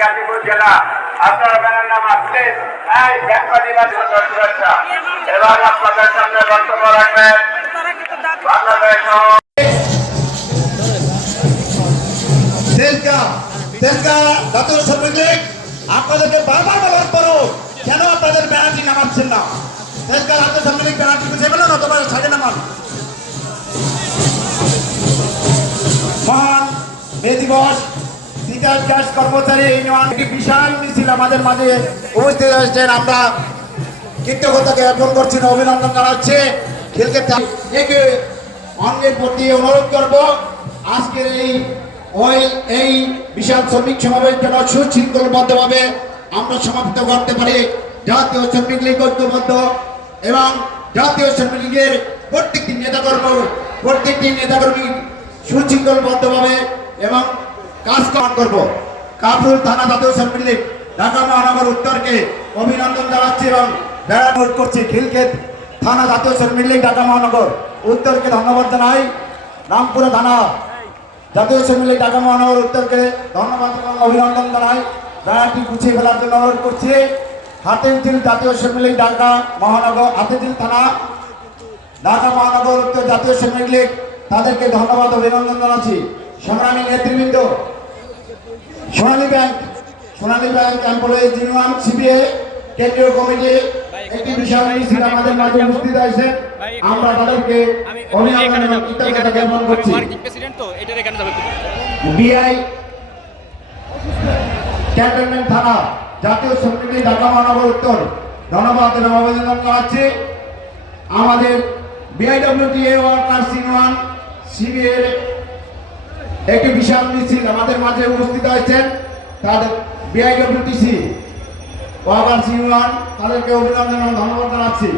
গাজীপুর জেলা আপনারা ব্যানার নামা প্লিজ এবার আপনাদের সামনে বক্তব্য রাখবেন বাংলাদেশ জাতীয় শ্রমিক লীগ আপনাদেরকে বারবার বলার পরও কেন আপনাদের ব্যানারটি নামাচ্ছেন না? তেজগাঁ জাতীয় শ্রমিক লীগ ব্যানারটি বুঝে পেলেন অথবা সাইডে নামান। মহান মে দিবস তিতাস গ্যাস কর্মচারী ইউনিয়ন একটি বিশাল মিছিল আমাদের মাঝে উপস্থিত হয়েছেন। আমরা কৃতজ্ঞতাকে জ্ঞাপন করছি, অভিনন্দন জানাচ্ছি। খেলকে একে অঙ্গের প্রতি অনুরোধ করব আজকের এই বিশাল শ্রমিক সমাবেশ যেন সুশৃঙ্খলবদ্ধভাবে আমরা সমাপ্ত করতে পারি। জাতীয় শ্রমিক লীগ ঐক্যবদ্ধ এবং জাতীয় শ্রমিক লীগের প্রত্যেকটি নেতাকর্মী সুশৃঙ্খলবদ্ধভাবে এবং কাজ করব। কাপুর থানা জাতীয় শ্রমিক লীগ ঢাকা মহানগর উত্তরকে অভিনন্দন জানাচ্ছি এবং অনুরোধ করছি। খিলক্ষেত থানা জাতীয় শ্রমিক লীগ ঢাকা মহানগর উত্তরকে ধন্যবাদ জানাই। রামপুরা থানা জাতীয় শ্রমিক লীগ ঢাকা মহানগর উত্তরকে ধন্যবাদ এবং অভিনন্দন জানাই। ব্যানারটি গুছিয়ে ফেলার জন্য অনুরোধ করছি। হাতিরঝিল জাতীয় শ্রমিক লীগ ঢাকা মহানগর, হাতিরঝিল থানা ঢাকা মহানগর উত্তর জাতীয় শ্রমিক লীগ তাদেরকে ধন্যবাদ অভিনন্দন জানাচ্ছি। সংগ্রামী নেতৃবৃন্দ, সোনালী ব্যাংক এমপ্লয়িজ ইউনিয়ন সিবিএ কেন্দ্রীয় কমিটি একটি বিশাল মিছিল আমাদের মাঝে উপস্থিত হয়েছে। আমরা তাদেরকে অভিনন্দন এবং কৃতজ্ঞতা জ্ঞাপন করছি। বিআই ক্যান্টনমেন্ট থানা জাতীয় শ্রমিক লীগ ঢাকা মহানগর উত্তর ধন্যবাদ এবং অভিনন্দন জানাচ্ছি। আমাদের বিআইডব্লিউটিএ ওয়ার্কার্স ইউনিয়ন সিবিএর একটি বিশাল মিছিল আমাদের মাঝে উপস্থিত হয়েছেন। তাদের বিআইডব্লিউটিসি ওয়ার্কার্স ইউনিয়ন তাদেরকে অভিনন্দন এবং ধন্যবাদ জানাচ্ছি।